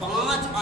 5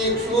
100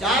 4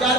4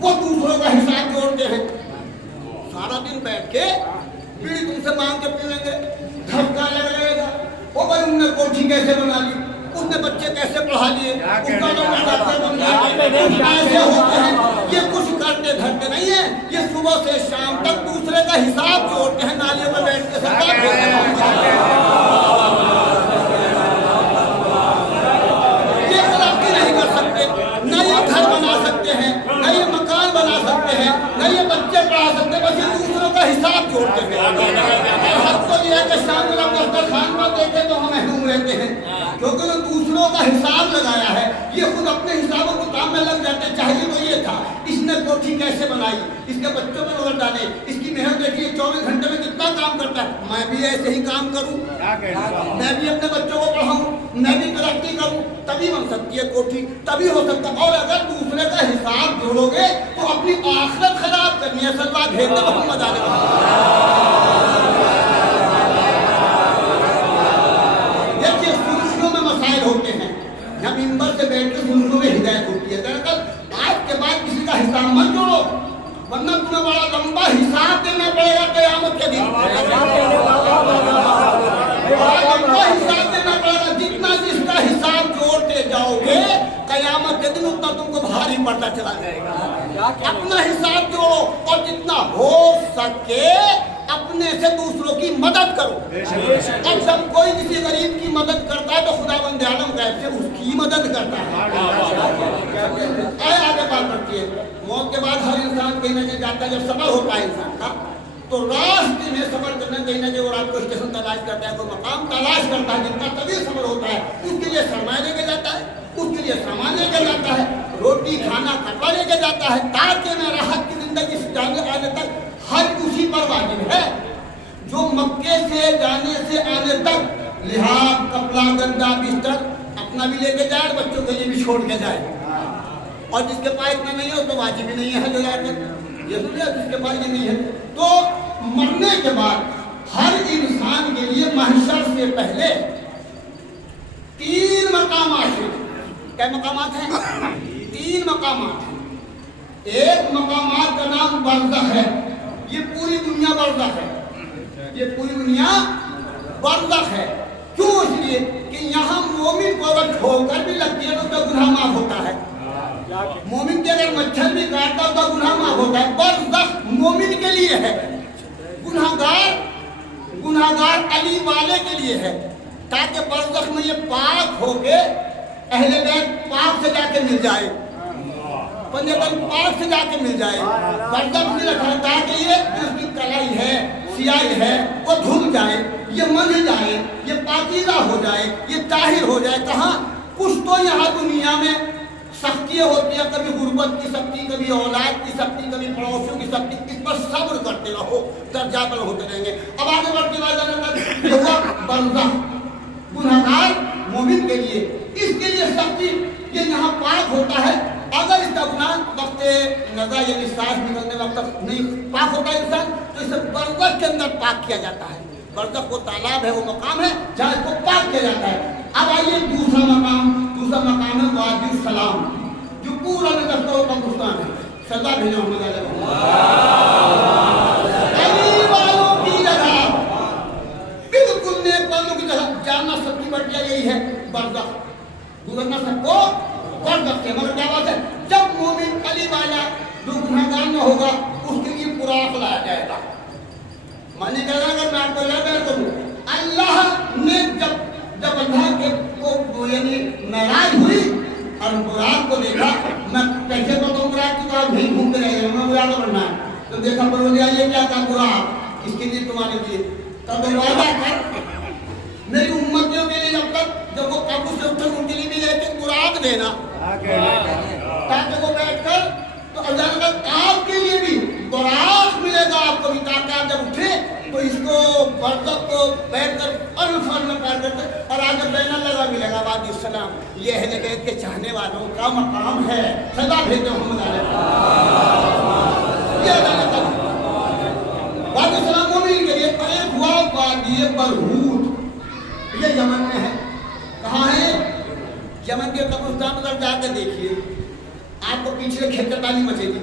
وہ دوسروں کا حساب جوڑتے ہیں. سارا دن بیٹھ کے بیڑی تم سے مانگ کے پیئیں گے, دھکا لگے گا. وہ بھائی انہوں نے کوٹھی کیسے بنا لی, اس نے بچے کیسے پڑھا لیے, اس کا نام ڈاکٹر بن گیا, ایسے ہوتے ہیں. یہ کچھ کرتے دھرتے نہیں ہیں, یہ صبح سے شام تک دوسرے کا حساب جوڑتے ہیں. نالیوں میں بیٹھ کے سرکار یہ ترقی نہیں کر سکتے, نہ یہ گھر بنا سکتے ہیں, نہ یہ مکان بنا سکتے ہیں, نہ یہ بچے پڑھا سکتے, بس یہ دوسروں کا حساب جوڑتے ہیں. اور حق تو یہ ہے کہ شام کو دسترخوان پر دیکھیں تو ہم محروم رہتے ہیں, کیونکہ انہوں نے دوسروں کا حساب لگایا ہے. یہ خود اپنے حساب و کتاب میں لگ جاتے ہیں. چاہیے تو یہ تھا, اس نے کوٹھی کیسے بنائی, اس کے بچوں میں نظر ڈالے, اس کی محنت دیکھیے 24 گھنٹے میں کتنا کام کرتا ہے. میں بھی ایسے ہی کام کروں, میں بھی اپنے بچوں کو پڑھاؤں, میں بھی ترقی کروں, تبھی بن سکتی ہے کوٹھی, تبھی ہو سکتا. اور اگر دوسرے کا حساب جوڑو گے تو اپنی آخرت خراب کرنی ہے. سلوا بھیجنا محمد علیہ ہوتے ہیں. جب منبر سے بیٹھ کے سنوں میں ہدایت ہوتی ہے. دراصل آج کے بعد کسی کا حساب مت جوڑو, ورنہ تمہیں بڑا لمبا حساب دینا پڑے گا قیامت کے دن. بڑا لمبا حساب دینا پڑے گا. جتنا جس کا حساب جوڑتے جاؤ گے قیامت کے دن اتنا تم کو بھاری پڑتا چلا جائے گا. اپنا حساب جوڑو اور جتنا ہو سکے اپنے سے دوسروں کی مدد کرو. اور جب کوئی کسی غریب کی مدد کرتا ہے تو خداوند عالم غیب سے اس کی مدد کرتا ہے. آگے بات کرتی ہے. موت کے بعد ہر انسان کہیں نہ کہیں جاتا ہے. جب سفر ہوتا ہے انسان کا تو راستے میں سفر کرنا کہیں نہ کہیں, اور آپ کو اسٹیشن تلاش کرتا ہے, کوئی مقام تلاش کرتا ہے, جتنا طویل سفر ہوتا ہے اس کے لیے سرمایہ لے کے جاتا ہے, اس کے لیے سامان لے کے جاتا ہے, روٹی کھانا کپڑا لے کے جاتا ہے, تاکہ میں راحت کی زندگی سے جانے آنے تک حج اسی پر واجب ہے جو مکے سے جانے سے آنے تک لحاظ کپڑا گندا بستر اپنا بھی لے کے جائے, بچوں کے لیے بھی چھوڑ کے جائے. اور جس کے پاس اتنا نہیں ہے تو واجب ہی نہیں ہے جو جائے. یہ سنیے, جس کے پاس یہ نہیں ہے تو مرنے کے بعد ہر انسان کے لیے محشر سے پہلے 3 مقامات ہیں. کیا مقامات ہیں؟ 3 مقامات ہیں. ایک مقامات کا نام برزخ ہے. یہ پوری دنیا برزخ ہے, یہ پوری دنیا برزخ ہے. کیوں؟ اس لیے کہ یہاں مومن کو اگر ٹھوکر بھی لگتی ہے تو اس کا گناہ معاف ہوتا ہے. مومن کے اگر مچھر بھی کاٹتا ہے تو گناہ معاف ہوتا ہے. برزخ مومن کے لیے ہے, گناہگار علی والے کے لیے ہے, تاکہ برزخ میں یہ پاک ہو کے اہل بیت پاک سے جا کے مل جائے, پنجتن پاک سے جا کے مل جائے. برزخ میں رکھا تاکہ یہ اس کی کلائی ہے, سیاہی ہے, وہ دھل جائے, یہ منجھ جائے, یہ پاکیزہ ہو جائے, یہ طاہر ہو جائے. کہاں کچھ تو یہاں دنیا میں سختیاں ہوتی ہیں, کبھی غربت کی سختی, کبھی اولاد کی سختی, کبھی پڑوسیوں کی سختی. اس پر صبر کرتے رہو, درجات پر ہوتے رہیں گے. اب آگے بڑھتے بعد یہ ہوا برزخ گناہگار مومن کے لیے. اس کے لیے سختی یہ یہاں پاک ہوتا ہے. اگر اس کا گناہ وقت نزا یعنی سانس نکلنے وقت تک نہیں پاک ہوتا ہے انسان, تو اسے برزخ کے اندر پاک کیا جاتا ہے. برزخ وہ تالاب ہے, وہ مقام ہے جہاں اس کو پاک کیا جاتا ہے. اب آئیے دوسرا مقام ہے وادی السلام, جو پورا نظر پاکستان ہے. سزا بھیجو محمد علی والوں کی جگہ, بالکل نیک والوں کی جگہ. جاننا سب کی بڑھیا یہی ہے برزخ, گزرنا سب کو برزخ سے. مگر کیا بات ہے, جب مومن علی والا جو گناہگار نہ ہوگا اس کے لیے براق لایا جائے گا. مانی کہہ رہا اگر میں آپ کو بیان کروں, اللہ نے جب اللہ کے کو یعنی معراج ہوئی اور براق کو دیکھا, میں کیسے تو تم براق کی طرف نہیں گھومتے رہے, ہمیں براق بننا ہے, تو دیکھا پروردگار یہ کیا تھا براق کس کے لیے, تمہارے لیے. تب وعدہ کر میری امتیوں کے لیے جب وہ قبر سے اٹھے ان کے لیے بھی لیکن براق دینا, تاکہ وہ بیٹھ کر تو اللہ آپ کے لیے بھی براق ملے گا آپ کو بھی, تاکہ آپ جب اٹھے تو اس کو برزخ کو بیٹھ کر انفر میں پیر کرتے, اور آگے بین اللہ ملے گا وادی السلام. یہ اہل بیت کے چاہنے والوں کا مقام ہے. سزا بھیجو محمد علیہ وادی السلام مومن کے لیے. ایک ہوا وادی برہوت, یہ یمن میں ہے. کہاں ہے؟ یمن کے قبرستان میں جا کے دیکھیے, آپ کو پیچھے کھیچر تانی مچے گی.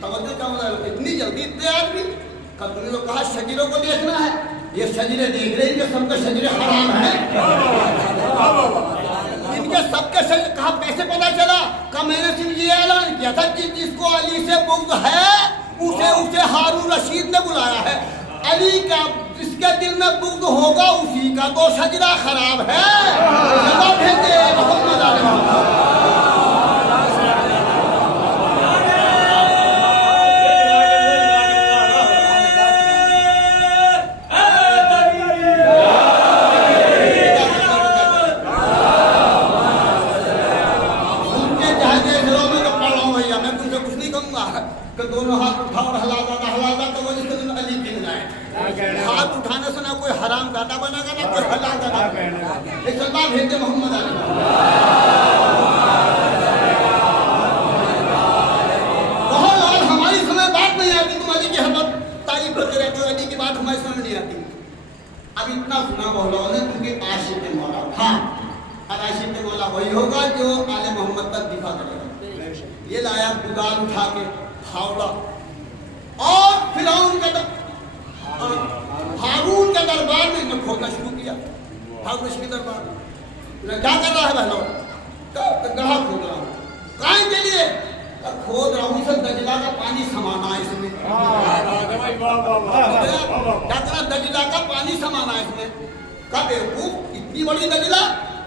توجہ کیا اتنی جلدی اتنے آدمی کل تم نے تو کہا شجروں کو دیکھنا ہے یہ شجرے دیکھ رہے ہیں کہ سب کے شجرے حرام ہیں ان کے سب کے شجرے کہا کیسے پتا چلا کہ میں نے صرف یہ اعلان کیا تھا کہ جس کو علی سے بغض ہے اسے ہارون رشید نے بلایا ہے علی کا جس کے دل میں بغض ہوگا اسی کا تو شجرہ خراب ہے جواب بھیجے محمد علی محمد کہ دونوں ہاتھ اٹھا اور ہلا تو وہ جس نے علی کی ہدایت ہاتھ اٹھانے سے نہ کوئی حرام زادہ بنا گا نہ کوئی حلال زادہ بنا گا ایک اللہ بھیجتے محمد علی بہت اور ہماری سمجھ بات نہیں آتی تم علی کی حمد تعریف کرتے رہتے ہو علی کی بات ہماری سمجھ نہیں آتی اب اتنا سنا بہلول نے کیونکہ عاشق مولا تھا اور عاشق مولا وہی ہوگا جو آل محمد کا دفاع کرے گا یہ لایا گدال اٹھا کے ہاوڑا اور فرعون کا ہارون کا دربار میں انہیں کھودنا شروع کیا ہارون رشید کے دربار میں کیا کر رہا ہے بہنوں گڑھا کھود رہا ہوں کائیں کے لیے کھود رہا ہوں اسے دجلہ کا پانی سمانا ہے اس میں کیا کرنا دجلہ کا پانی سمانا ہے اس میں کب بیوقوف اتنی بڑی دجلہ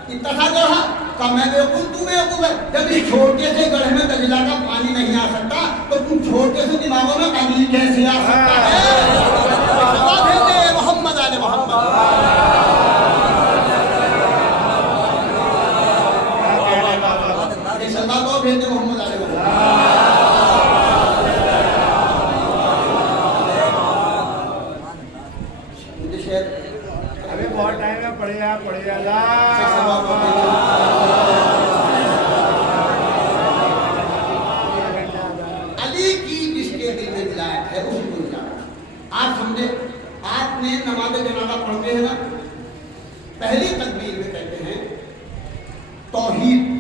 اتنا تھا گڑھا کہ میں بیوقوف تو بیوقوف ہے جب اس چھوٹے سے گڑھے میں دجلہ کا پانی نہیں آ سکتا تو تم چھوٹے سے دماغوں میں علی کیسے آ سکتا ہے سوال بھیجے محمد علی محمد یہ سوال کو بھیجے محمد علی محمد مجھے شہر ابھی بہت ٹائم ہے پڑھے علی کی جس کے دل میں ولایت ہے اسی کو جانا آپ سمجھے آپ نے نماز جنازہ پڑھتے ہیں نا پہلی تکبیر میں کہتے ہیں توحید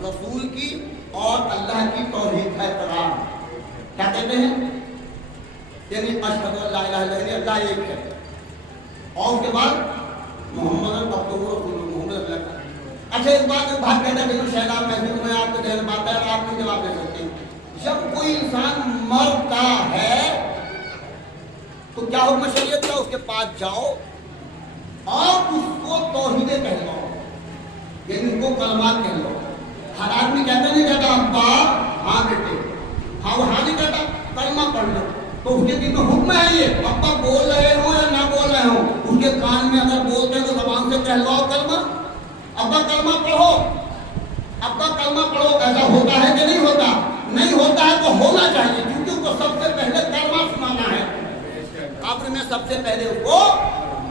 رسول کی اور اللہ کی توحید کا اقرار کیا کہتے ہیں یعنی اشہد ان لا الہ الا اللہ اللہ ایک ہے اور اس کے بعد محمد محمد اللہ اچھا اس بات میں بات کہنا کہ شہناب محفل میں آپ کو ذہن بات ہے اور آپ نے جواب دے سکتے ہیں جب کوئی انسان مرتا ہے تو کیا حکم شریعت کا اس کے پاس جاؤ اور اس کو توحید کہلاؤ یعنی اس کو کلمات کہلاؤ ہر آدمی کہتا نہیں کہتا ابا ہاں بیٹے ہاں وہ ہاں نہیں کہتا کلمہ پڑھ لو تو اس کے دل میں حکم ہے یہ ابا بول رہے ہوں یا نہ بول رہے ہوں اس کے کان میں اگر بولتے ہیں تو زبان سے کہلواؤ کلمہ ابا کلمہ پڑھو ابا کلمہ پڑھو ایسا ہوتا ہے کہ نہیں ہوتا نہیں ہوتا ہے تو ہونا چاہیے کیونکہ اس کو سب سے پہلے کلمہ سنانا ہے قبر میں سب سے پہلے اس کو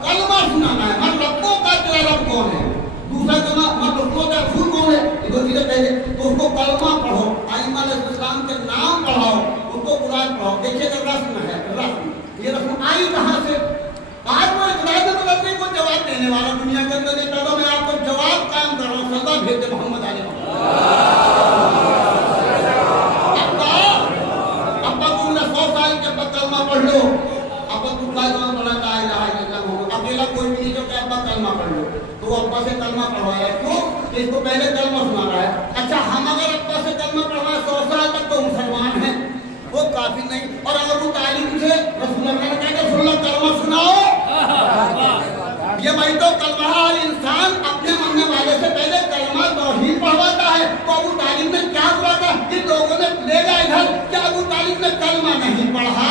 کلمہ سنانا ہے من ربوں کا تیرا رب کون ہے دوسرا کلمہ من رسولوں کا رسول کون ہے یہ دو چیزیں پہلے تو اس کو کلمہ پڑھو ائمہ علیہ السلام کے نام پڑھاؤ ان کو قرآن پڑھاؤ دیکھیے کہ رسم ہے رسم یہ رسم آئی کہاں سے آج وہ اقرار میں بدلنے کو جواب دینے والا دنیا کے اندر نہیں پیدا میں آپ کو جواب قائم کر رہا ہوں سلام بھیجتے محمد علی ابا تم نے 100 سال کے بعد کلمہ پڑھ لو ابا تم کلمہ پڑھا لا الہ الا اللہ محمد اکیلا کوئی بھی نہیں جو کہ ابا کلمہ پڑھ لو تو وہ ابا سے کلمہ پڑھوایا کیوں کہ اس کو پہلے کلمہ سنا رہا ہے اچھا ہم اگر ابا سے کلمہ پڑھوائے 100 سال تک تو مسلمان ہیں وہ کافی نہیں اور اگر وہ تعلیم سے رسول اللہ نے کہا کہ رسول اللہ کلمہ سناؤ یہ وہی تو کلمہ ہر انسان اپنے ماننے والے سے پہلے کلمہ توحید پڑھواتا ہے تو ابو طالب نے کیا ہوا تھا کہ لوگوں نے لے گا ادھر کہ ابو طالب نے کلمہ نہیں پڑھا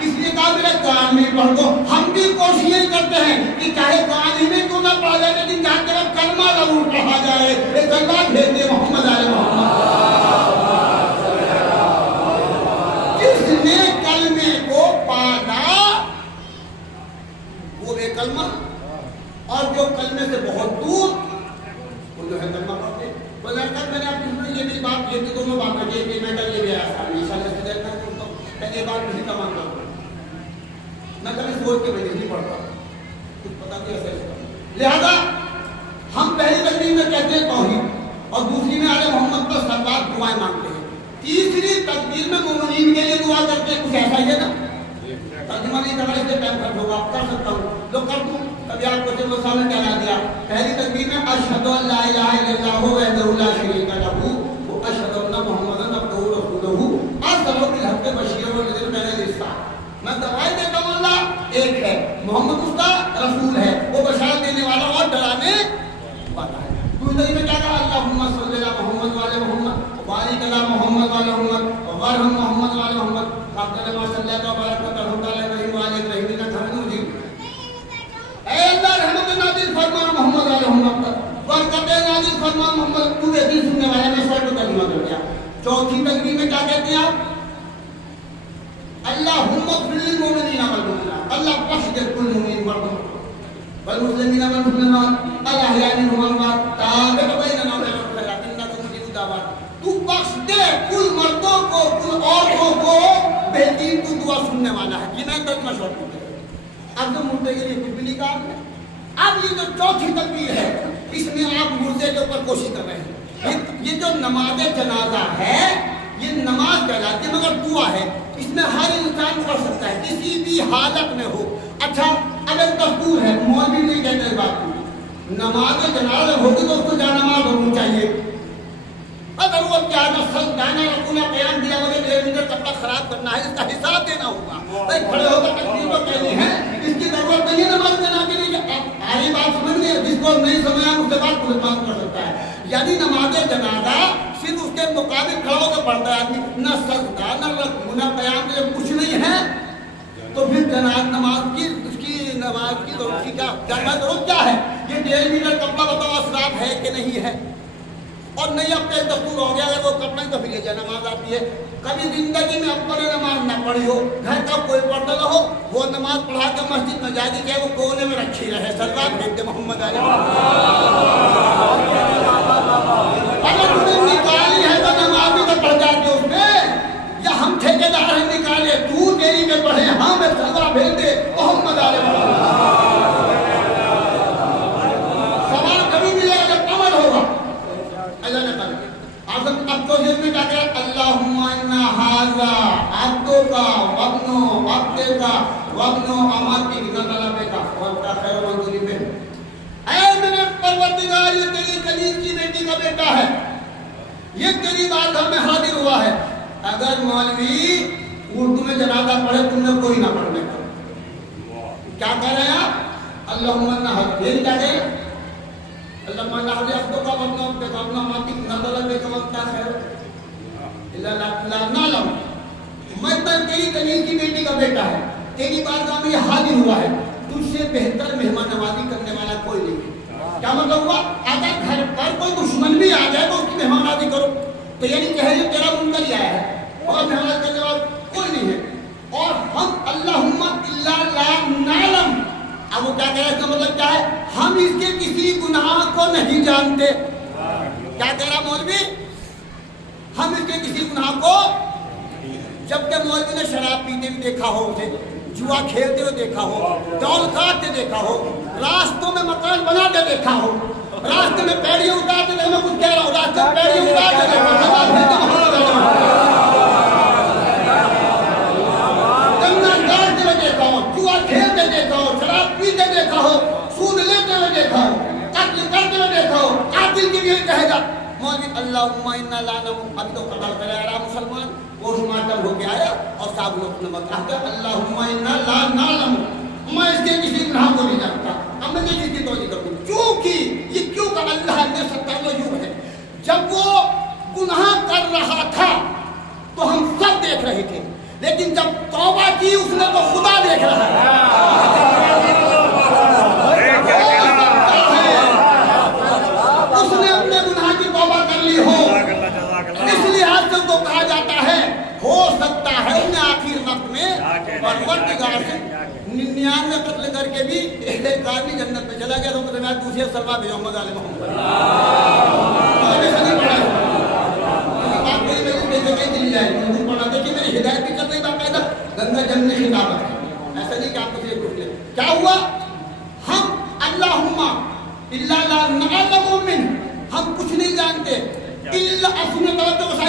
اس لیے کہا میرے کان میں پڑھ دو ہم بھی کوشش یہی کرتے ہیں کہ چاہے کان ہی میں کیوں نہ پڑھا جائے لیکن جہاں طرف کلمہ ضرور پڑھا جائے ایک اللہ بھیجیے محمد علی محمد جس نے کلمے کو پالا وہ بے کلمہ اور جو کلمے سے بہت دور وہ جو ہے کلمہ پڑھتے وہ لڑکا میں نے آپ کی یہ بھی بات یہ دونوں باتیں یہ کہ میں کل یہ بھی آیا تھا انشاءاللہ سے دیکھنا ہے تو پہلے بات نہیں تمام کرتا میں کبھی سوچ کے میں نہیں پڑھتا کچھ پتا نہیں ایسے لہذا ہم پہلی تقریر میں کہتے ہیں توحید اور دوسری میں آل محمد پر سربات دعائیں مانگتے ہیں. تیسری تکبیر میں مومنین کے لیے دعا کرتے ہیں. کچھ ایسا ہی ہے نا, ترجمہ نہیں کرنا, اس سے ٹائم خرچ ہوگا, کر سکتا ہوں تو کر دوں. کبھی آپ کو وہ سامنے ٹہلا دیا. پہلی تکبیر میں اشہد ان لا الہ الا اللہ وحدہ لا شریک لہ واشہد ان محمدا عبدہ ورسولہ ارسلہ بالحق بشیرا ونذیرا بین الناس. میں گواہی دیتا ہوں اللہ ایک ہے, محمد اس کا رسول ہے, وہ بشارت دینے والا اور ڈرانے والا ہے. دوسری میں کیا کہا, اللہم صلی علی محمد وعلی محمد وبارک علی محمد وعلی محمد وارحم محمد وعلی محمد کما صلیت و بارکت علی ابراہیم وعلی ابراہیم انک حمید مجید. اے اللہ رحمت نازل فرما محمد وعلی محمد پر, برکت نازل فرما محمد. تو یہ سننے والا میں سوال کو ترجمہ کر دیا. چوتھی تکبیر میں کیا کہتے ہیں آپ, اللہم اغفر للمؤمنین والمؤمنات, اللہ بخش دے کل مومن مردوں والمسلمین والمسلمات الاحیاء منهم والاموات تابع بیننا وبین الخیرات انک مجیب الدعوات. تو بخش دے کل مردوں کو, کل عورتوں کو, بہترین تو دعا سننے والا ہے. یہ میں ترجمہ شروع کرتا ہوں. اب تو مردے کے لیے کچھ بھی نہیں کہا. اب یہ جو چوتھی تکبیر ہے اس میں آپ مردے کے اوپر کوشش کر رہے ہیں. یہ جو نماز جنازہ ہے یہ نماز کہلاتی ہے مگر دعا ہے. اس میں ہر انسان پڑھ سکتا ہے کسی بھی حالت میں ہو. اچھا اب ایک دستور ہے, مولوی نہیں کہتے اس بات کو, نماز جنازہ ہوگی تو اس کو جانماز ہونی چاہیے. اگر وہ کیا نسل گانا رکھنا قیام دیا مجھے 1.5 منٹ کپڑا خراب کرنا ہے, اس کا حساب دینا ہوگا. بھائی کھڑے ہو کر تکبیر تو کہنی ہے, اس کی ضرورت نہیں ہے نماز جنازہ کے لیے. آئی بات سمجھ لیں, جس کو نہیں سمجھا اس کے بعد بات کر سکتا ہے. یعنی نماز جنازہ صرف اس کے مقابل کھڑا ہو کر پڑھتا ہے آدمی, نہ سجدہ نہ رکوع نہ قیام, جب کچھ نہیں ہے تو پھر جنازہ نماز کی اس کی نماز کی ضرورت کی ضرورت کیا ہے. یہ 1.5 منٹ کپڑا بتاؤ اثرات ہے کہ نہیں ہے, اور نہیں اب ایک دستور ہو گیا اگر وہ کپڑا تو پھر یہ نماز آتی ہے. کبھی زندگی میں اپنے نماز نہ پڑھی ہو, گھر کا کوئی پردہ نہ ہو, وہ نماز پڑھا کے مسجد میں جائے کہ وہ کونے میں رکھی رہے, سلوات بھیج دے محمد علیہ. اگر تمہیں نکالی ہے تو نماز بھی تو پڑھ جاتی اس میں, یا ہم ٹھیکیدار ہیں نکالے, تو تیری میں پڑھے, ہاں میں سلوات بھیج دے محمد علیہ. سوال کبھی ملے گا جب عمل ہوگا. اللہ نے کہا اب تو جس میں کہا کہ اللہم انا ھذا عبدک وابن عبدک وابن امتک نزل بک وانت خیر المنزلین بہ. اے میرے پروردگار یہ تیری کلیل کی بیٹی کا بیٹا ہے, یہ تیری بارگاہ میں حاضر ہوا ہے. اگر مولوی اردو میں جنازہ پڑھے تم نے کوئی نہ پڑھنے کا, کیا کہہ رہے ہیں آپ, اللہم انا ھذا, یہ کیا کہہ رہے ہیں, اللہم انا ھذا عبدک وابن عبدک وابن امتک نزل بک وانت خیر لا نعلم. میں تیری کلیل کی بیٹی کا بیٹا ہے, تیری بارگاہ میں یہ حاضر ہوا ہے, تجھ سے بہتر مہمان نوازی کرنے والا کوئی نہیں ہے. کیا مطلب ہوا, اگر گھر پر کوئی دشمن بھی آ جائے تو اس کی مہمان نوازی کرو, تو یعنی کہ یہ تیرا منکر ہی آیا ہے اور مہمان کرنے والا کوئی نہیں ہے. اور ہم اللہم الا لا نعلم, اب وہ کیا کہہ رہا ہے, اس کا مطلب کیا ہے, ہم اس کے کسی گناہ کو نہیں جانتے. کیا کہہ رہا مولوی, ہم اس کے کسی گناہ کو, جبکہ مولوی نے شراب پیتے بھی دیکھا ہو, اسے جوا کھیلتے ہوئے دیکھا ہو, ڈول کاٹتے دیکھا ہو, راستوں میں مکان بناتے دیکھا ہو, راستے میں پیڑیاں اتارتے دیکھا, میں کچھ کہہ رہا ہوں, راستے میں پیڑیاں اتارتے دیکھا, سوال بھیجتے محمد گنگا ڈالتے ہوئے دیکھا ہو, جوا کھیلتے دیکھا ہو, شراب پیتے دیکھا ہو, سود لیتے ہوئے دیکھا ہو, قتل کرتے ہوئے دیکھا ہو, قاتل کی بھی یہی کہے گا مولوی اللہم انا لا نعلم. ابھی تو قتل کرے آ رہا مسلمان, پوسٹ مارٹم ہو کے آیا اور صاحب لوگ نے بتایا اللہم انا لا نعلم, میں اس کے کسی گناہ کو نہیں جانتا. اب میں نے جس کی توجہ کروں, کیونکہ یہ کیوں کہ اللہ نے ستر یوں ہے, جب وہ گناہ کر رہا تھا تو ہم سب دیکھ رہے تھے, لیکن جب توبہ کی اس نے تو خدا دیکھ رہا ہے. اس نے اپنے گناہ کی توبہ کر لی ہو, اس لحاظ سے تو کہا جاتا ہے ہو سکتا ہے انہیں آخر وقت میں پروردگار سے 99 قتل کر کے بھی ایک آدمی جنت میں چلا گیا, تو میں دوسرے سلوا بھیجا محمد علیہ محمد. بات کوئی میری جگہ دلی جائے گی پڑھا دیکھیے, میری ہدایت بھی کر رہی باقاعدہ گنگا جمنی خطابت ہے, ایسا نہیں کہ آپ کو پوچھ لیں کیا ہوا. ہم اللہم الا لا نعلم من, ہم کچھ نہیں جانتے الا اصل میں توجہ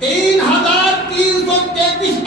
3333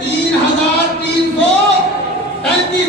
3333।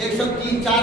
103-4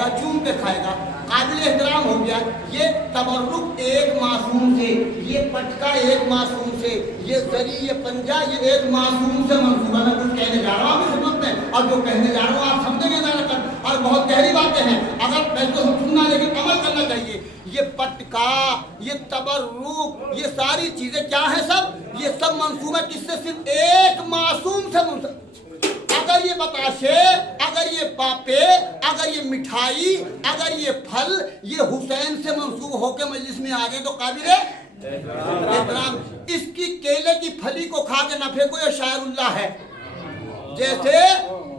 گا، چوم کے کھائے گا، قابل احترام ہو گیا. یہ تبرک ایک معصوم سے، یہ پٹکا ایک معصوم سے، یہ زری، یہ پنجہ، یہ ایک معصوم سے منسوب ہے. میں کچھ کہنے جا رہا ہوں آپ سمجھتے ہیں، اور جو کہنے جا رہا ہوں آپ سمجھیں گے ذرا کر، اور بہت گہری باتیں ہیں. اگر میں تو سننا لیکن عمل کرنا چاہیے. یہ پٹکا، یہ تبرک، یہ ساری چیزیں کیا ہیں؟ سب یہ سب منسوب ہے کس سے؟ صرف ایک معصوم سے منسوب. اگر یہ بتاشے، اگر یہ پاپے، اگر یہ مٹھائی، اگر یہ پھل یہ حسین سے منسوب ہو کے مجلس میں آ گئے تو قابل احترام. اس کی کیلے کی پھلی کو کھا کے نہ پھینکو، یہ شاعر اللہ ہے. جیسے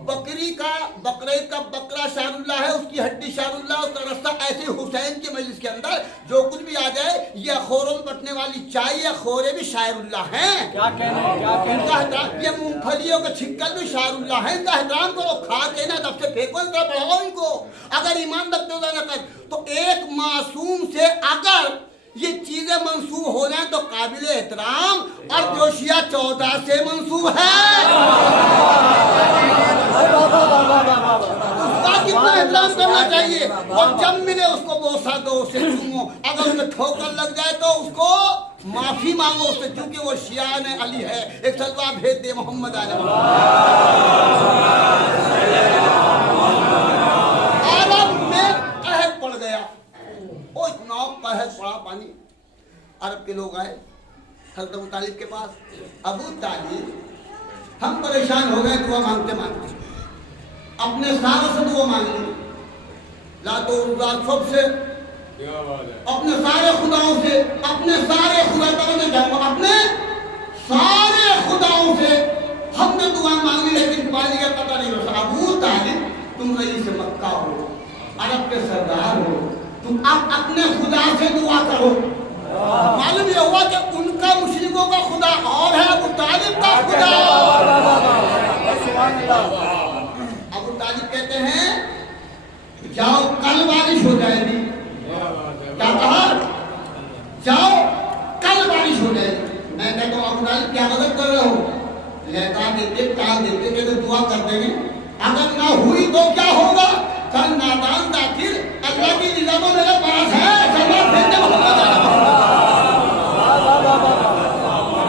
بکری کا بقرعید کا بکرا شاعر اللہ ہے، اس کی ہڈی شاعر اللہ، اس کا رستہ. ایسے حسین کے مجلس کے اندر جو کچھ بھی آ جائے، یہ اخوروں میں بٹنے والی چائے یا خورے بھی شاعر اللہ ہیں. کیا کہنا؟ یہ مونگ پھلیوں کا چھکل بھی شاعر اللہ ہے. ان کا احترام کرو، کھا کے نہ دب سے پھینکو، ان کا بڑھاؤ ان کو. اگر ایمان رکھتے ہو نہ کر تو ایک معصوم سے اگر یہ چیزیں منسوب ہو جائیں تو قابل احترام. اور جوشیہ 14 سے منسوب ہے، اس کا کتنا احترام کرنا چاہیے. اور جب ملے اس کو بوسہ دو، اسے چومو. اگر اسے ٹھوکر لگ جائے تو اس کو معافی مانگو اس سے، کیونکہ وہ شیعان علی ہے. ایک سلوہ بھیج دے محمد علیہ. عرب میں قحط پڑ گیا، وہ اتنا قحط پڑا پانی. عرب کے لوگ آئے حضرت ابو طالب کے پاس. ابو طالب ہم پریشان ہو گئے، دعا مانگتے مانگتے. اپنے سارے سے دعا مانگ لی، لاتو عزا سب سے، اپنے سارے خداؤں سے، اپنے سارے خدا اپنے سارے خداؤں سے ہم نے دعا مانگ لی، لیکن پانی کا پتہ نہیں ہوتا. ابو طالب تم رئیس مکہ ہو، عرب کے سردار ہو، تم اب اپنے خدا سے دعا کرو. معلوم یہ ہوا کہ ان کا مشرکوں کا خدا اور ہے، ابو طالب کا خدا. ابو طالب کہتے ہیں جاؤ کل بارش ہو جائے گی. کیا کہا؟ جاؤ کل بارش ہو جائے گی. میں کہتا ہوں ابو طالب کیا مدد کر رہے ہو؟ لہتا دیتے ٹال دیتے کہ دعا کر دیں گے. اگر نہ ہوئی تو کیا ہوگا؟ کل نادان ذاکر اللہ کی رضا تو میرے پاس ہے. اللہ بھیجنے محمد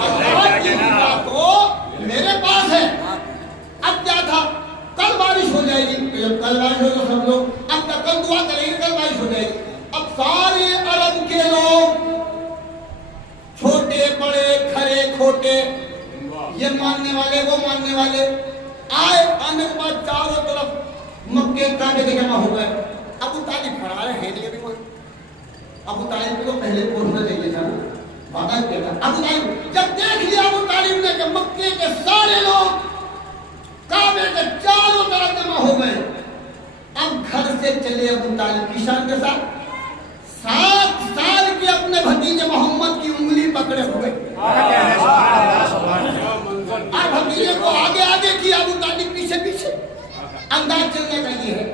اللہ کی رضا تو میرے پاس ہے. اب کیا تھا؟ کل بارش ہو جائے گی. کل بارش ہو تو سب لوگ اب تک کل دعا کریں گے، کل بارش ہو جائے گی. اب سارے عرب کے لوگ چھوٹے بڑے کھڑے کھوٹے، یہ ماننے والے وہ ماننے والے آئے. آنے کے بعد چاروں طرف مکے کعبے کے جمع ہو گئے. ابو طالب کھڑا رہے ہیں نہیں ابھی کوئی. ابو طالب کو پہلے پوچھنا چاہیے تھا نا، وعدہ کیا تھا. ابو طالب جب دیکھ لیا ابو طالب نے کہ مکے کے سارے لوگ کعبے کے چاروں طرف جمع ہو گئے، اب گھر سے چلے ابو طالب کی شان کے ساتھ 7 سال کے اپنے بھتیجے محمد کی انگلی پکڑے ہوئے، اور بھتیجے کو آگے آگے کیا، ابو طالب پیچھے پیچھے. انداز چلنے کا یہ ہے.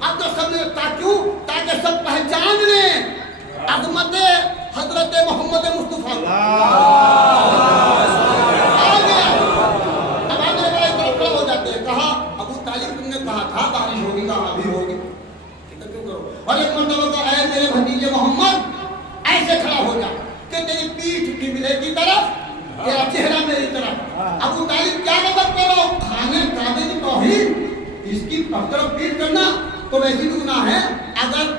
اب تو سب نے کیوں؟ تاکہ سب پہچان لیں عظمت حضرت محمد مصطفیٰ. آگے اب آگے بڑے کھڑے ہو جاتے ہیں. کہا ابو طالب تم نے کہا تھا بارش ہوگی، کہا ابھی ہوگی. کیوں کرو؟ اور ایک مرتبہ تو اے میرے بھتیجے محمد ایسے کھڑا ہو جا کہ تیری پیٹھ قبلے کی طرف، تیرا چہرہ میری طرف. ابو طالب کیا مطلب کرو؟ کھانے کعبے کی توہین، اس کی طرف پیٹ کرنا تو ویسی بھی گناہ ہے. اگر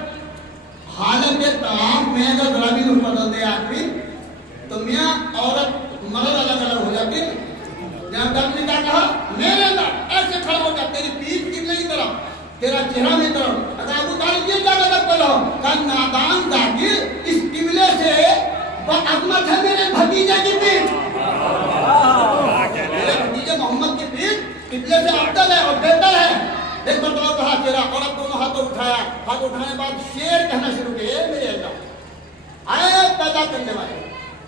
حالت طواف میں اگر ذرا بھی رخ بدل دے آدمی تو میاں عورت مرد الگ الگ ہو جاتی. جناب ڈاکٹر نے کیا کہا؟ میرے اندر ایسے کھڑا ہو جا، تیری پیٹھ قبلے کی طرف، تیرا چہرہ میری طرف. اگر ابو طالب یہ کیا مطلب کرو؟ کہ نادان ذاکر اس قبلے سے عظمت ہے میرے بھتیجے کی پیٹھ. میرے بھتیجے محمد کی پیٹھ قبلے سے افضل ہے اور بہتر ہے. ایک مرتبہ کہا چہرہ، اور اب دونوں ہاتھوں اٹھایا. ہاتھ اٹھانے کے بعد شعر کہنا شروع کیا. میرے اللہ آئے پیدا کرنے والے،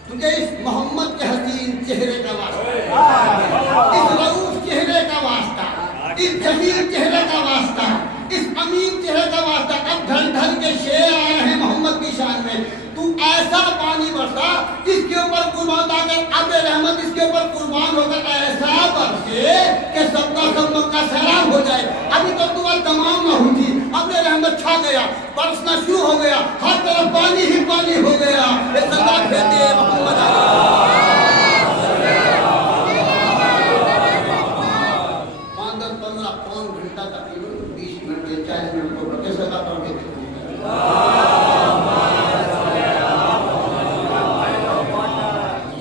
تجھے اس محمد کے حسین چہرے کا واسطہ، اس رؤوف چہرے کا واسطہ، اس جمیل چہرے کا واسطہ، اس امین چہرے کا واسطہ. اب ڈھل ڈھل کے شعر آ رہے ہیں محمد کی شان میں. تو ایسا پانی برسا اس کے اوپر قربان آ کر اب رحمت اس کے اوپر قربان ہو کر ایسا برسے کہ سب کا سب مکہ سیراب ہو جائے. ابھی تو دعا تمام نہ ہوئی تھی اب رحمت چھا گیا، برسنا شروع ہو گیا، ہر طرف پانی ہی پانی ہو گیا. ایک اللہ کہتے ہیں محمد تقریباً 20 منٹ یا 40 منٹ کو کیسے بات کرو گے.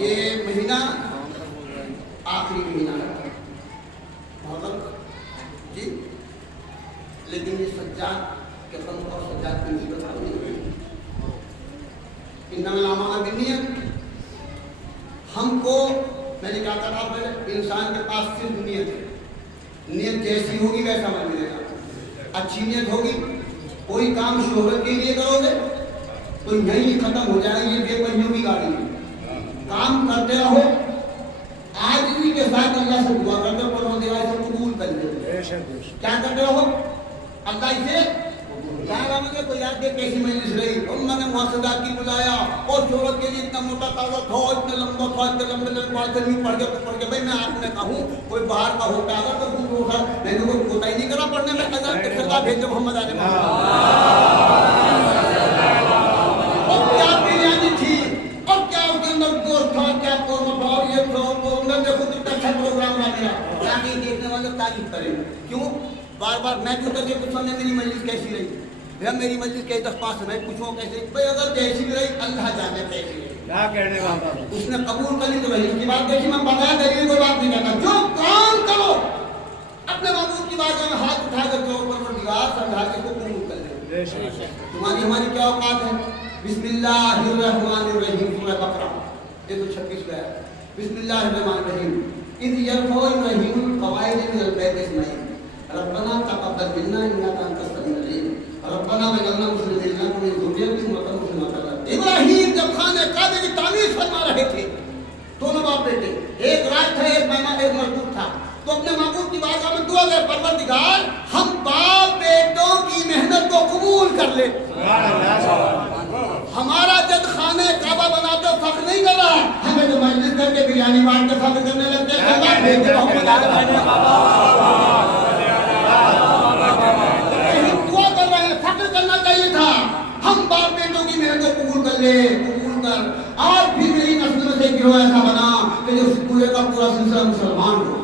یہ مہینہ آخری مہینہ ہے محرم جی، لیکن یہ سجاد کے فن اور سجاد کی نسبت نہیں ہے. انما الاعمال بالنیات. ہم کو میں نے کیا کہا پہلے، انسان کے پاس صرف نیت ہے. نیت جیسی ہوگی ویسا عمل ملے گا. اچھی نیت ہوگی، کوئی کام شہرت کے لیے کرو گے تو یہی ختم ہو جائے. یہ بے پہیوں کی گاڑی ہے. کام کرتے رہو، آدمی کے ساتھ اللہ سے دعا کرتے رہو، پروردگار سے قبول کر لے. کیا کرتے رہو؟ اللہ سے کیا مجھے کوئی یاد ہے کیسی مجلس رہی، میں نے محسدات کی بلایا اور شہرت کے لیے اتنا موٹا کاغذ تھا، اتنے لمبا تھا، اتنے لمبے نہیں پڑھ کے بھائی میں آپ نے کہوں کوئی باہر کا ہوتا اگر تو خوب ہوگا. میں نے کوئی کوتا ہی نہیں کرا پڑھنے میں. اگر سرکار بھیجو محمد علیہ اور کیا بریانی تھی اور کیا اس کے اندر گوشت تھا، کیا قورمہ تھا، اور یہ تھا. میں دیکھو کتنا اچھا پروگرام رہا میرا. تاکہ دیکھنے والے تعریف کریں. کیوں بار بار میں کیوں کر کے پوچھوں میری مجلس کیسی رہی؟ میری مجلس کئی 10-5 میں پوچھوں کیسے بھائی، اگر جیسی بھی رہی اللہ جانے کیسی رہی. کیا کہنے والا اس نے قبول کر لی تو رہی. اس کی بات دیکھی میں بغیر دلیل کوئی بات نہیں کہتا. جو کام کرو اپنے معبود کی بات میں ہاتھ اٹھا کر جو پروردگار سمجھا کے کو قبول کر لے. تمہاری ہماری کیا اوقات ہے؟ بسم اللہ الرحمن الرحیم. سورہ بقرہ 136 میں ہے. بسم اللہ الرحمن الرحیم. اذ یرفع ابراہیم القواعد من البیت اسماعیل ربنا تقبل منا انک انت السمیع العلیم ربنا وجعلنا مسلمین لک ومن ذریتنا امة مسلمة لک. ابراہیم جب خانہ کعبہ کی تعمیر فرما رہے تھے، دونوں باپ بیٹے، ایک راج تھا ایک مہمان ایک مزدور تھا، تو اپنے معبود کی بارگاہ میں دعا کرے پروردگار ہم باپ بیٹوں کی محنت کو قبول کر لے. ہمارا جد خانہ کعبہ بناتے فخر نہیں کر رہا، ہمیں تو مجلس کر کے بریانی مار کے فخر کرنے لگتے ہیں. دعا کر رہے ہیں، فخر کرنا چاہیے تھا. ہم باپ بیٹوں کی محنت کو قبول کر لے، قبول کر. آج بھی میری نسل میں سے گروہ ایسا بنا کہ جو پورے کا پورا سلسلہ مسلمان ہوا.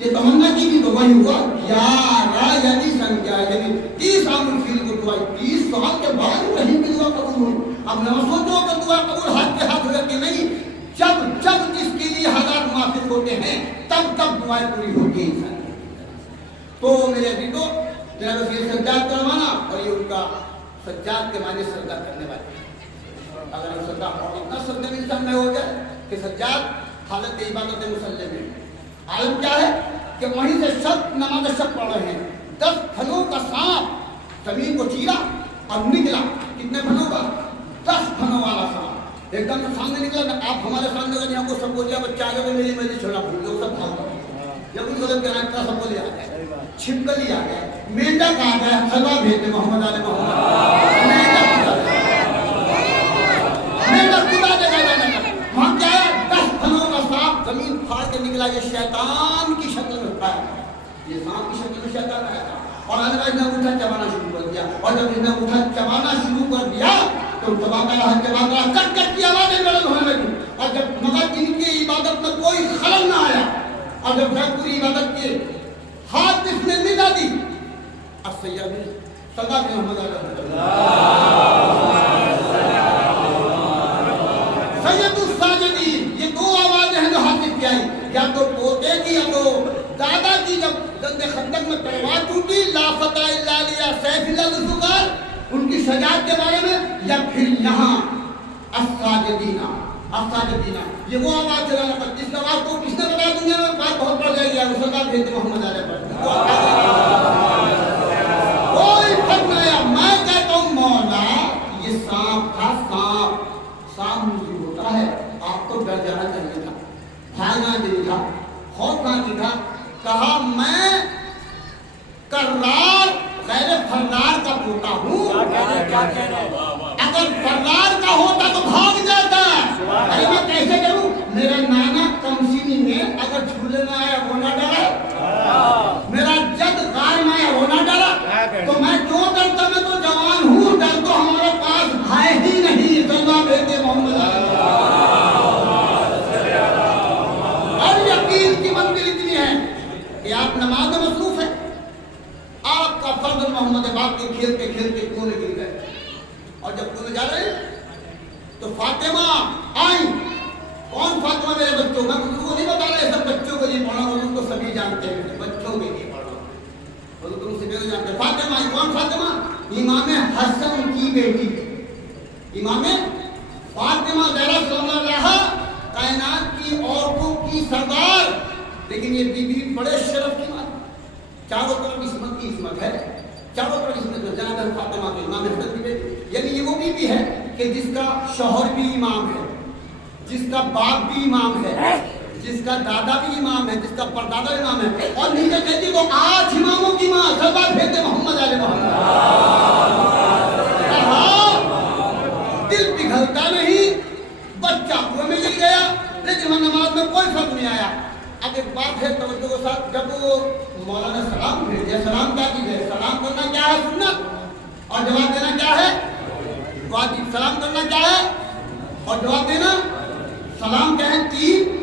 یہ تمنا کی بھی تو وہی ہوا 11 یعنی سنکھیا یعنی 30 عام الفیل کو دعا 30 سال کے بعد کہیں کی دعا قبول ہوئی. اب نہ سوچو کہ دعا قبول ہاتھ کے ہاتھ کر کے نہیں، جب جب جس کے لیے حالات موافق ہوتے ہیں تب تب دعائیں پوری ہوتی ہیں انسان. تو میرے عزیزو جناب یہ سجاد کروانا اور یہ ان کا سجاد کے معنی سجدہ کرنے والے. اگر ہم سجدہ اتنا سجدہ میں انسان میں ہو جائے کہ سجاد حالت عبادت مسلم میں عالم کیا ہے کہ وہیں سے شب نماز شب پڑھ رہے ہیں. 10 پھنوں کا سانپ زمین کو چیرا اور نکلا. کتنے پھنوں کا؟ 10 پھنوں والا سانپ ایک دم سامنے نکلا. آپ ہمارے سامنے اگر یہاں کو سب بول دیا بچہ آگے میری میری چھوڑا بھول گیا سب بھاگ گئے. جب ان غلط کہنا کا سب بولے آ گئے، چھپکلی آ گئے، مینڈک آ گئے. سلوا بھیجتے محمد علیہ محمد مینڈک خدا دے گا جانے کا. وہاں کیا ہے 10 پھنوں کا سانپ زمین پھاڑ کے نکلا. یہ شیطان کی شکل میں اٹھا ہے. یہ سانپ کی شکل میں شیطان آیا تھا اور اللہ نے اٹھا چبانا شروع کر دیا. اور جب اس نے اٹھا چبانا شروع کر دیا تو چباتا رہا کٹ کٹ کی آوازیں بلند ہونے لگی. اور جب مگر ان کی عبادت میں کوئی خلل نہ آیا اور جب پوری عبادت کیے ہاتھ اس نے ندا دی. السید صدا بھی محمد سید الساجدین. یہ 2 آوازیں ہیں جو حاصل کی آئی، یا تو پوتے کی یا تو دادا کی. جب جنگ خندق میں تلوار ٹوٹی لا فتح الا لیا سیف الا ذوالفقار ان کی سجاد کے بارے میں، یا پھر یہاں الساجدین الساجدین یہ وہ آواز چلانا پڑتا. جس کا آواز کو کس نے بتایا دنیا میں بات بہت بڑھ جائے گی. اس کا بھیجتے محمد علیہ پر کوئی فرق نہیں آیا. میں کہتا ہوں مولا یہ سانپ تھا. سانپ مجھے ہوتا ہے. آپ کو ڈر جانا چاہیے تھا، بھاگنا چاہیے تھا، خوف نہیں تھا. کہا میں کرار غیر فرار کا پوتا ہوں. اگر فرار کا ہوتا تو بھاگ جاتا. ارے میں کیسے کروں؟ میرا نانا کمسینی میں اگر جھولے میں آیا وہ نہ ڈرا، میرا جد غار میں آیا وہ نہ ڈرا، تو میں جو نماز میں مصروف ہے. آپ کا فرد محمد باپ کے کھیلتے کھیلتے کنویں میں گر گئے اور جب کنویں جا رہے تو فاطمہ آئیں. کون فاطمہ؟ میرے بچوں. میں بزرگوں کو نہیں بتا رہا سب بچوں کو نہیں پڑھا ہوں, ان کو سبھی جانتے ہیں, بچوں کے لیے پڑھ رہا ہوں, بزرگوں سے نہیں جانتے. فاطمہ آئی. کون فاطمہ؟ امام حسن کی بیٹی, امام فاطمہ زہرا صلی اللہ علیہ, کائنات کی عورتوں کی سردار. لیکن یہ بی بی بڑے شرف کی بات, چاروں طرف عصمت کی عصمت ہے, چاروں طرف عصمت ہے. جناب فاطمہ کے امام حسن کی بیٹی, یعنی یہ وہ بی بی ہے کہ جس کا شوہر بھی امام ہے, جس کا باپ بھی امام ہے, جس کا دادا بھی امام ہے, جس کا پردادا امام ہے. اور نیچے کہتی تو 8 اماموں کی ماں سبا بھیجتے محمد علیہ محمد. دل پگھلتا نہیں, بچہ کنویں میں گر گیا لیکن وہ نماز میں کوئی فرق نہیں آیا. اب ایک بات ہے توجہ کے ساتھ, جب وہ مولانا سلام بھیج دیا, سلام کیا چیز ہے؟ سلام کرنا کیا ہے؟ سنت. اور جواب دینا کیا ہے؟ واجب. سلام کرنا کیا ہے اور جواب دینا؟ سلام کیا ہے؟ 3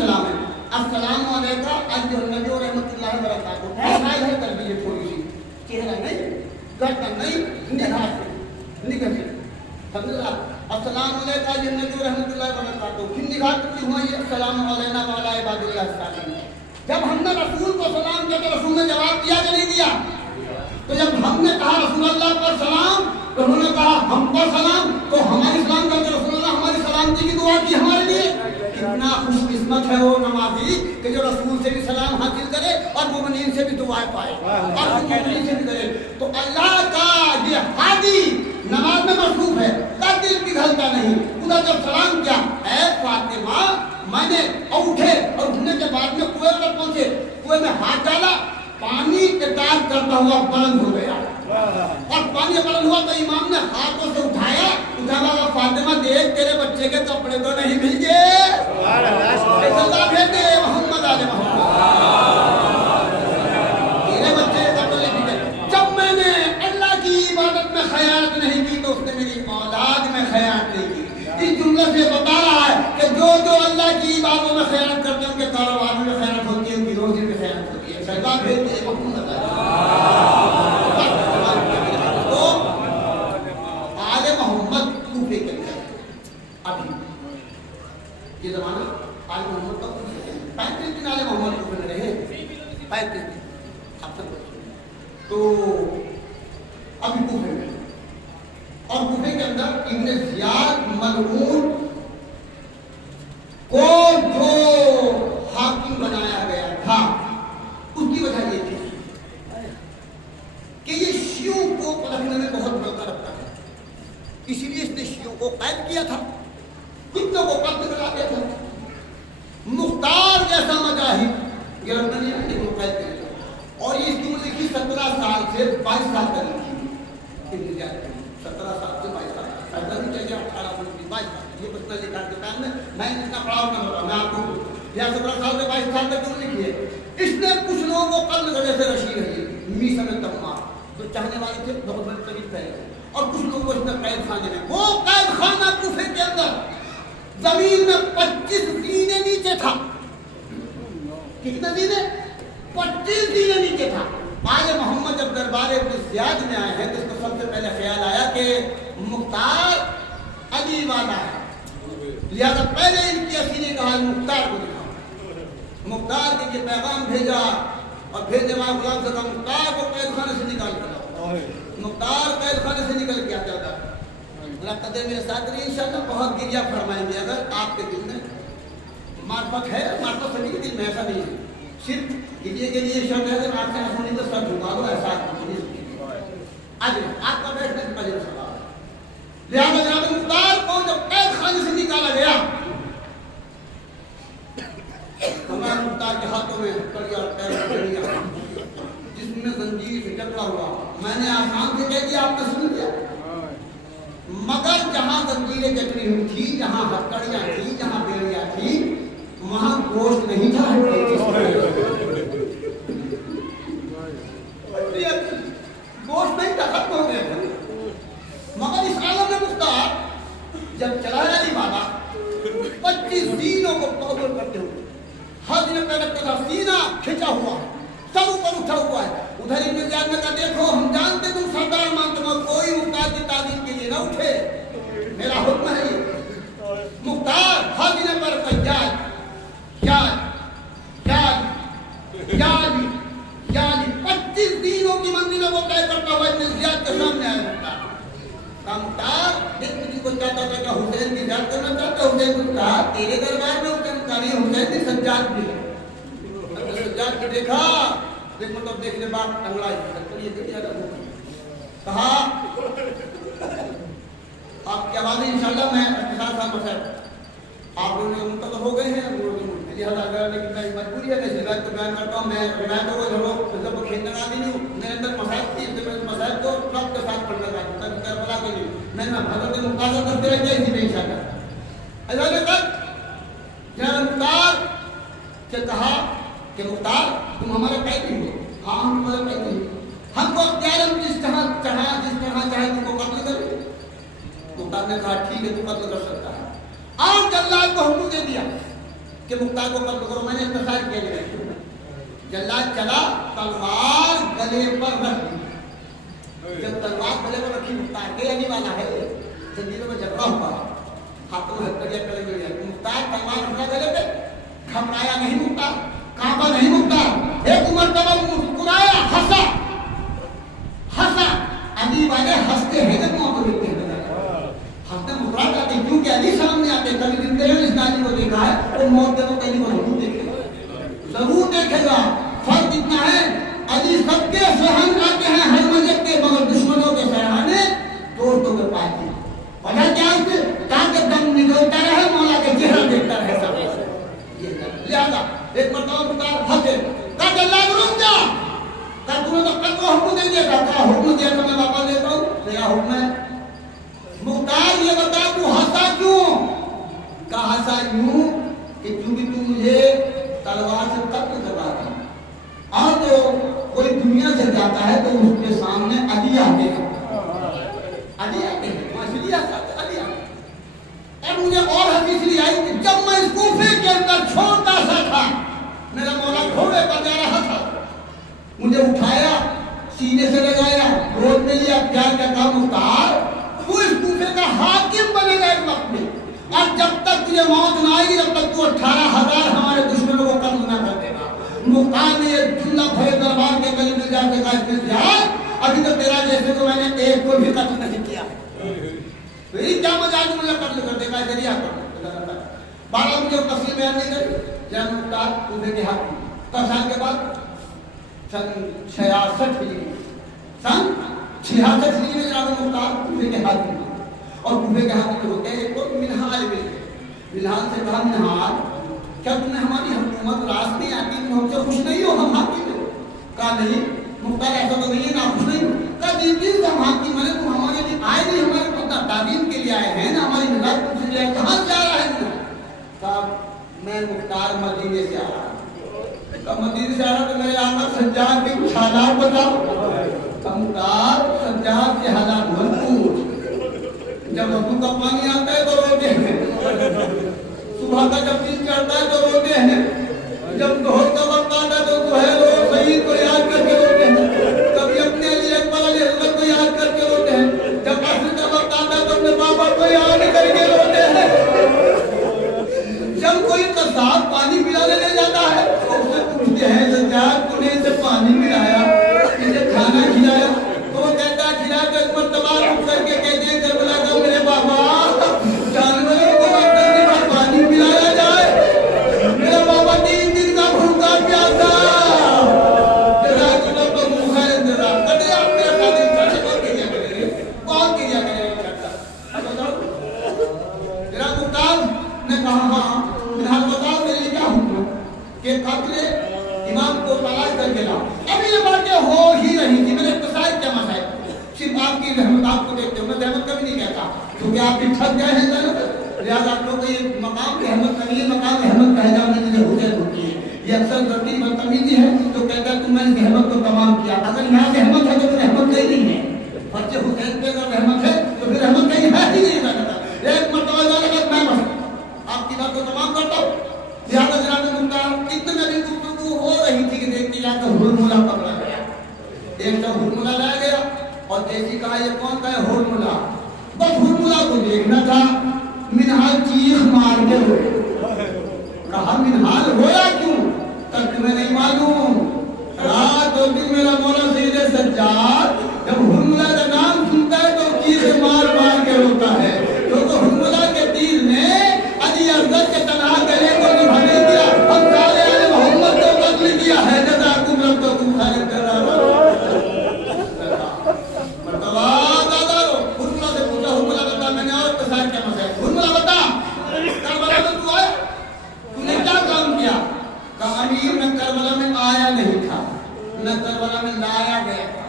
سلام ہے. السلام علیکم ایھا النبی و رحمۃ اللہ وبرکاتہ. شاید ہے کر دیجیے تھوڑی سی, چہرہ نہیں, گردن نہیں, نگاہ سے نگاہ سے سمجھ رہا. السلام علیکم ایھا النبی و رحمۃ اللہ وبرکاتہ. پھر نگاہ کرتی ہوا یہ السلام علینا وعلی عباد اللہ الصالحین. جب ہم نے رسول کو سلام کیا تو رسول نے جواب دیا کہ نہیں دیا؟ تو جب ہم نے کہا رسول اللہ پر سلام تو انہوں نے کہا ہم پر سلام, تو ہماری سلام کر کے رسول اللہ ہماری سلامتی کی دعا کی ہمارے لیے. کتنا خوش قسمت ہے وہ نمازی کہ جو رسول سے بھی سلام حاصل کرے اور مومنین سے بھی دعائیں پائے اور مومنین سے بھی کرے. تو اللہ کا یہ ہادی نماز میں مصروف ہے, کا دل پگھلتا نہیں. خدا جب سلام کیا, اے فاطمہ, میں نے اٹھے اور اٹھنے کے بعد میں کنویں پر پہنچے, کنویں میں ہاتھ ڈالا, پانی اطاعت کرتا ہوا بلند ہو گیا. اور پانی بلند ہوا تو امام نے ہاتھوں سے اٹھایا, اٹھا فاطمہ دیکھ تیرے بچے کے کپڑے تو نہیں بھیجے, اللہ بھیج دے محمد علیہ محمد, تیرے بچے کے کپڑے نہیں بھیجے. جب میں نے اللہ کی عبادت میں خیانت نہیں کی تو اس نے میری اولاد میں خیانت نہیں کی. اس جملے سے بتا رہا ہے کہ جو اللہ کی عبادتوں میں خیانت کرتے ہیں ان کے کاروبار میں خیانت ہوتی ہے, ان کی روزی میں خیانت ہوتی ہے. اللہ بھیج دے محمد آل محمد کوفے کے اندر. ابھی یہ زمانہ آل محمد کا 35 دن آل محمد کوفے میں رہے, 35 دن اب تک. تو ابھی کوفے میں, اور کوفے کے اندر ابن زیاد ملعون کو جو حاکم بنایا گیا تھا, اس کی وجہ یہ تھی کہ یہ شیعوں کو پرکھنے میں بہت بڑا رکھتا ہے. اسی لیے اس نے شیعوں کو قید کیا تھا, کتنوں کو قتل کرا دیا تھا. مختار جیسا مجاہد یہ رکھنا نہیں ہے, لیکن وہ قید کیا تھا. اور یہ اس کی عمر لکھی 17 سال سے 22 سال تک لکھی. 17 سال سے 22 سال تک, ایسا نہیں چاہیے 18 سال سے 22 سال. یہ پتہ لکھا کے ٹائم میں جتنا پڑھا ہوں نہ میں آپ کو یا 17 سال سے 22 سال تک کیوں لکھی ہے. اس نے کچھ لوگوں کو قتل کرنے سے رشید ہے, میسا میں تمام جو چاہنے والے تھے بہت بڑے قریب تھے, اور کچھ لوگوں کو اس نے قید خانے میں, وہ قید خانہ کوفے کے اندر زمین میں 25 زینے نیچے تھا. کتنے زینے؟ 25 زینے نیچے تھا. آل محمد جب دربار ابن زیاد میں آئے ہیں تو اس کو سب سے پہلے خیال آیا کہ مختار علی والا ہے, لہذا پہلے ان کی اسی نے کہا مختار کو دکھاؤ. مختار کے یہ پیغام بھیجا اور بھیجنے والا غلام سے کہا مختار کو قید خانے سے نکال کر لاؤ. مختار قید خانے سے نکل کے آتا تھا. اللہ قدر میرے ساتھ رہی انشاءاللہ بہت گریہ فرمائیں گے. اگر آپ کے دل میں معرفت ہے, معرفت سبھی کے دل میں ایسا نہیں ہے, صرف گریہ کے لیے شرط ہے کہ آپ سے آنکھوں تو سر جھکا دو, احساس کیجیے. آج آپ کا بیٹھنے کی وجہ سے لہٰذا جناب مختار کو جب قید خانے سے نکالا گیا, ہمارا مختار کے ہاتھوں میں کڑیاں کڑیاں جسم میں زنجیر سے جکڑا ہوا. میں نے آسان سے کہہ دیا, آپ نے سن لیا, مگر جہاں زنجیریں جکڑی ہوئی تھی, جہاں ہتکڑیاں تھی, جہاں بیڑیاں تھی, وہاں گوشت نہیں تھا. گوشت نہیں تھا, ختم ہو گیا تھا. مگر اس عالم میں مختار جب چلایا نہیں والا 25 دینوں کو پاور کرتے ہوئے حج میں پہلے تھا سینہ پوچھا ہوا ہے. ادھر ابن زیاد نے کہا دیکھو ہم جانتے تم سردار مانتے ہو, کوئی مختار کی تعظیم کے لیے نہ اٹھے, میرا حکم ہے یہ. مختار حاضر پر فیاض یاد یاد یاد یاد 25 دنوں کی منزلوں کو طے کرتا ہوا ابن زیاد کے سامنے آیا. مختار ایک کسی کو چاہتا تھا کہ حسین کی یاد کرنا چاہتا. حسین کو کہا تیرے دربار میں حسین کا نہیں, حسین کی سجاد بھی ہے. سجاد کو دیکھا, ایک مطلب دیکھنے بعد انگڑائی کہا آپ کی آوازیں انشاءاللہ میں احتساب صاحب بسائے آپ لوگوں نے منتظر ہو گئے ہیں, لہٰذا اگر لیکن میں مجبوری ہے کہ اس روایت کو بیان کرتا ہوں. میں روایتوں کو جھڑو کو کھینچنے کا نہیں ہوں. میرے اندر مسائل تھی, میں مسائل کو رب کے ساتھ پڑھنے کا تھا کربلا کے لیے میں نے حضرت مقاصد کرتے رہتے اسی میں انشاءاللہ. اللہ نے کہا جناب مختار سے کہا کہ مختار تم ہمارے قیدی ہو. ہاں ہم تمہارے قیدی ہو, ہم کو اختیار جس طرح چاہے تم کو قتل کریں. مختار نے کہا ٹھیک ہے تو قتل کر سکتا ہے. آج جلاد کو حکم دے دیا کہ مختار کو قتل کرو. میں نے انتظار کیا گیا, جلاد چلا تلوار گلے پر رکھ دی. جب تلوار گلے پر رکھی مختار کے آنے والا ہے, زنجیروں میں جکڑا ہوا, ہاتھوں میں ہتھیلیاں پڑی ہوئی ہے. مختار تلوار رکھا گلے پہ, گھبرایا نہیں مختار, کعبہ نہیں مختار. ایک مرتبہ مسکرایا, ہنسا ہنسا. علی والے ہنستے ہیں جب موت دیکھتے ہیں, ہنستے مسکرا جاتے ہیں کیونکہ علی سامنے آتے ہیں. کبھی زندگی میں اس علی کو دیکھا ہے, وہ موت جب کہیں کو ضرور دیکھے گا, ضرور دیکھے گا. فرق اتنا ہے علی سب کے سہن آتے ہیں ہر مذہب کے, مگر دشمنوں کے سہانے دوستوں کے پاس ہیں. وجہ کیا ہے تاکہ دم نکلتا رہے, مولا کے چہرہ دیکھتا رہے سب. لہذا ایک مرتبہ مختار ہنسے, کہا جلاد رک جا, کہا تمہیں تو کل کو حکم دیں گے. کہا حکم دیا تو میں واپس دیتا ہوں, میرا حکم ہے. مختار یہ بتا تو ہنسا کیوں؟ کہا ہنسا یوں کہ چونکہ تو مجھے تلوار سے قتل کروا تھا, اور تو کوئی دنیا سے جاتا ہے تو اس کے سامنے علی آتے ہیں, علی آتے ہیں, علی آتے ہیں. اور مجھے اور حدیث لی آئی کہ جب میں اس کوفے کے اندر چھوٹا سا تھا, میرا مولا گھوڑے پر جا رہا تھا, مجھے اٹھایا, سینے سے لگایا, گود میں لیا, پیار کا کہا مختار تو اس کوفے کا حاکم بنے گا ایک وقت میں, اور جب تک تجھے موت نہ آئی جب تک تو 18,000 ہمارے دشمنوں کو قتل نہ کر دے گا. مختار نے یہ جملہ بھرے دربار کے قریب میں جا کے کہا ابھی تک تیرا جیسے کو میں نے ایک کو بھی قتل نہیں کیا, میری کیا مجال مجھے قتل کر دے گا, ذریعہ کر. 12 مجھے تفصیل بیان نہیں کری. جب مختار کوفے کے حاکم 10 سال کے بعد سن 66 ہجری میں جناب مختار کوفے کے حاکم, اور کوفے کے حاکم ہوتے ہیں ایک تو منہال مل گئے. منہال سے کہا منہال کیا تمہیں ہماری حکومت راست نہیں آتی, تم ہم سے خوش نہیں ہو, ہم حاکم ہو؟ کہا نہیں. مختار ایسا تو نہیں ہے نا خوش نہیں ہو. کہا جس ہم حاکم ہیں تم ہمارے لیے آئے نہیں, ہمارے کو تعلیم کے لیے آئے ہیں نا, ہماری نجات پوچھنے کے لیے کہاں سے آ رہا ہے تم؟ کہا میں مختار مدینے سے آ رہا ہوں. کہا مدینے سے آ رہا تو میرے آقا سجاد کے کچھ حالات بتاؤ. کہا مختار سجاد کے حالات مت پوچھ, جب وضو کا پانی آتا ہے تو روتے ہیں, صبح کا جب دن چڑھتا ہے تو روتے ہیں, جب ظہر کا وقت آتا ہے تو سہیل اور سعید کو یاد کر کے روتے ہیں, کبھی اپنے علی اکبر علی حضرت کو یاد کر کے روتے ہیں, جب عصر کا وقت آتا ہے تو اپنے بابا کو یاد کر کے روتے ہیں. جب کوئی قصاب پانی پلانے لے جاتا ہے تو اس سے پوچھتے ہیں سجاد تو نے اسے پانی پلایا, اسے کھانا کھلایا؟ تو وہ کہتا ہے کھلا کے ایک مرتبہ رک کر کے کہتے ہیں کربلا کا میرے بابا جانوروں کو پانی پلایا جائے, میرا بابا 3 دن کا بھوکا پیاسا. کہ قاتل امام کو تلاش کر کے لاؤ. ابھی یہ باتیں ہو ہی رہی تھی, میں نے اختصار کیا مسائل, صرف آپ کی رحمت آپ کو دیکھتے ہوں, میں رحمت کبھی نہیں کہتا کیونکہ آپ بھی تھک گئے ہیں ضرور, لہٰذا آپ لوگ کو یہ مقام رحمت کا نہیں, مقام رحمت کا جانے کے لیے حسین ہوتی ہے. یہ اکثر غلطی بدتمیزی ہے تو کہتا ہے تم نے رحمت کو تمام کیا. اگر یہاں رحمت ہے تو رحمت کہیں نہیں ہے, فرض حسین پہ اگر رحمت ہے تو پھر رحمت کہیں ہے ہی نہیں کرتا. ایک مرتبہ جانے کا میں آپ کی بات کو تمام کرتا ہوں. لہٰذا جناب مختار اتنے بھی گفتگو ہو رہی تھی کہ دیکھتے جا کر حضور مولا پکڑا گیا. ایک تو ہرملا لایا گیا اور جیسی کہا یہ کون کا ہے؟ ہرملا. بس ہرملا کو دیکھنا تھا. منہال چیخ مار کے ہوئے. کہا منہال ہویا کیوں؟ تک میں نہیں معلوم. رات اور دن میرا مولا سید سجاد جب ہرملا کا نام سنتا ہے تو چیخ مار مار کے روتا ہے. کیونکہ ہرملا کے تیر نے علی اصغر کے تنہا گلے کو نبھانے دیا. ہم سارے آل محمد کو قتل کیا ہے. جزاکم ربکم خیر کرارا. مرتبہ دادا رو ہرملا سے پوچھا. ہرملا بتا میں نے اور قصائد کیا مسئلہ. ہرملا بتا کربلا میں تو آیا, تو نے کیا کام کیا؟ کہا امیر میں کربلا میں آیا نہیں تھا, میں کربلا میں لایا گیا تھا.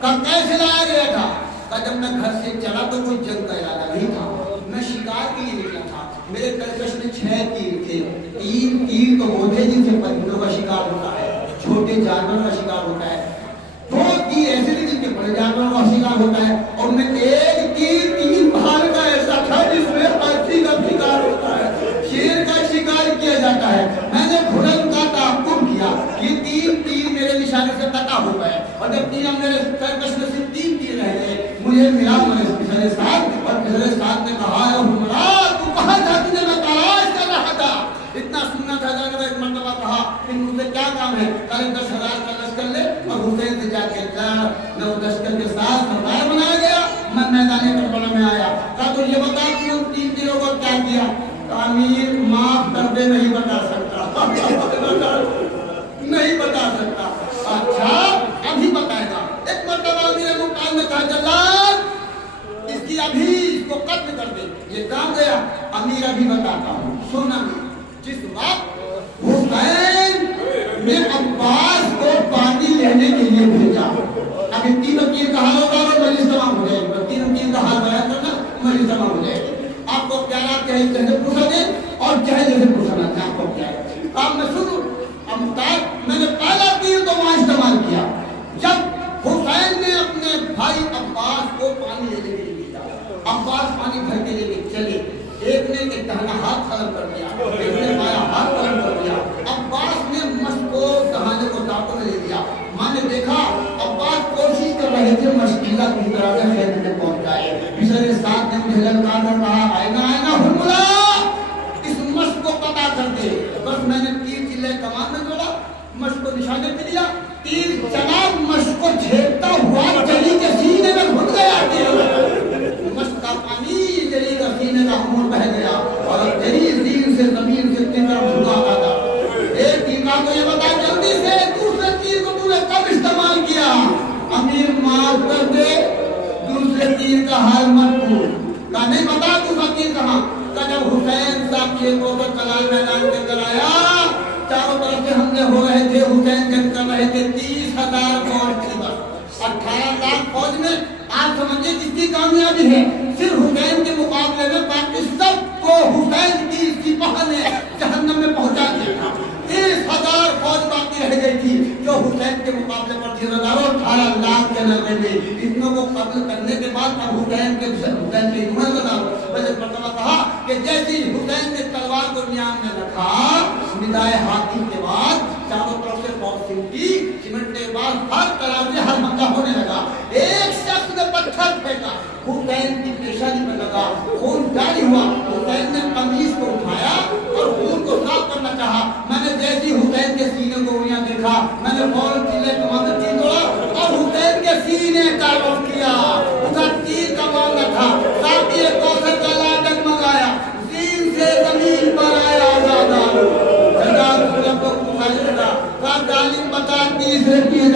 کہا کیسے لایا گیا تھا؟ کہا جب میں گھر سے چلا تو کوئی جنگ کا ارادہ نہیں تھا, میں شکار کے لیے نکلا تھا. میرے کلکش میں 6 تیر تھے. 3 تیر تو وہ تھے جن سے پرندوں کا شکار ہوتا ہے, چھوٹے جانوروں کا شکار ہوتا ہے. 2 تیر ایسے تھے جن کے بڑے جانوروں کا شکار ہوتا ہے. اور میں 1 تیر 3 بھال کا ایسا تھا جس میں ہاتھی کا شکار ہوتا ہے, شیر کا شکار کیا جاتا ہے. میں نے گھڑن کا تعاقب کیا. یہ 3 تیر میرے نشانے سے قطع ہو گئے اور جب تیر میرے کلکش میں سے 3 تیر رہ گئے مجھے ملا میرے پچھلے ساتھ. اور پچھلے ساتھ نے کہا ہے ہرملا تو کہاں تھا؟ تجھے میں تلاش کر رہا تھا. اتنا سننا تھا. جانے میں ایک مرتبہ کہا کہ مجھ سے کیا کام ہے؟ کہا 10,000 کا لشکر لے اور حسین سے جا کے میں وہ لشکر کے ساتھ سردار بنایا گیا. میں میدان کربلا میں آیا. کہا تو یہ بتا کہ ان 3 تیروں کو کیا کیا؟ کہا امیر معاف کر دے, نہیں بتا سکتا. نہیں بتا سکتا. اچھا ابھی بتائے گا. ایک مرتبہ امیر ملتان نے کہا جلال اس کی ابھی اس کو قتل کر دے. یہ کام گیا. امیر ابھی بتاتا ہوں سننا. جس وقت حسین نے عباس کو پانی لینے کے لیے بھیجا. ابھی 3 تیر کا حال ہوگا اور مجلس تمام ہو جائے گی. 3 تیر کا حال بیان کرنا, مجلس تمام ہو جائے گی. آپ کو کیا رات کہیں جیسے پوچھا دیں اور چاہے جیسے پوچھنا ہے آپ کو کیا ہے. آپ میں سنوں. امتاز میں نے پہلا تیر تو وہاں استعمال کیا جب حسین نے اپنے بھائی عباس کو پانی لینے کے لیے بھیجا. عباس پانی بھر کے لیے چلے. ایک نے ایک دہنا ہاتھ قلم کر دیا, ایک نے بایاں ہاتھ قلم کر دیا. عباس نے مشق کو دہانے کو دانتوں میں لے لیا. ماں نے دیکھا عباس کوشش کر رہے تھے مشکلہ کی طرح سے خیمے میں پہنچ جائے. پچھلے ساتھ نے مجھے للکار کر کہا آئینہ آئینہ ہرملا اس مشق کو قطع کر دے. بس میں نے تیر چلے کمان میں جوڑا, مشق کو نشانے پہ دیا. تیر چلا, مشق کو جھیلتا ہوا جلی کے سینے میں گھٹ گیا. مشق کا پانی جلی کا سینے کا خون بہ گیا اور جلی زین سے زمین سے تیر جھکا آتا. ایک تیر کا تو یہ بتا جلدی سے دوسرے تیر کو تو نے کب استعمال کیا؟ امیر معاف کر دے, دوسرے تیر کا حال مت پوچھ. کہا نہیں بتا دوسرا تیر کہاں؟ کہا جب حسین صاحب کے کو کلال میدان کے اندر آیا, چاروں طرف سے حملے ہو رہے تھے, حسین جنگ کر رہے تھے. 30,000 فوج تھی بس. 18,000 فوج میں آپ سمجھے کس کی کامیابی ہے؟ صرف حسین کے مقابلے میں باقی سب کو حسین کی سپاہ نے جہنم میں پہنچا دیا تھا. 30,000 فوج باقی رہ گئی تھی جو حسین کے مقابلے پر 18 لاکھ کے لگے تھے. اتنوں کو قتل کرنے کے بعد اب حسین کے عمر کا مرتبہ کہا کہ جیسی حسین نے تلوار کو نیام میں رکھا, ندائے حاکم کے بعد چاروں طرف سے فوج سمٹی. سمٹنے کے بعد ہر طرف سے ہر حملہ ہونے لگا. ایک شخص نے پتھر پھینکا, حسین کی پیشانی میں لگا, خون جاری ہوا. حسین نے قمیص کو اٹھایا اور خون کو صاف کرنا چاہا. میں نے جیسی حسین کے سینے کو انہیں دیکھا, میں نے فوراً چلے کمان میں تیر توڑا اور حسین کے سینے کا رخ کیا. اس کا تیر کا معاملہ تھا. ساتھ ہی کوثر کا لالا ڈگمگایا, زین سے زمین پر آیا آزادہ. جزاکم ربکم خیرا. کا ظالم بتا تیسرے تیر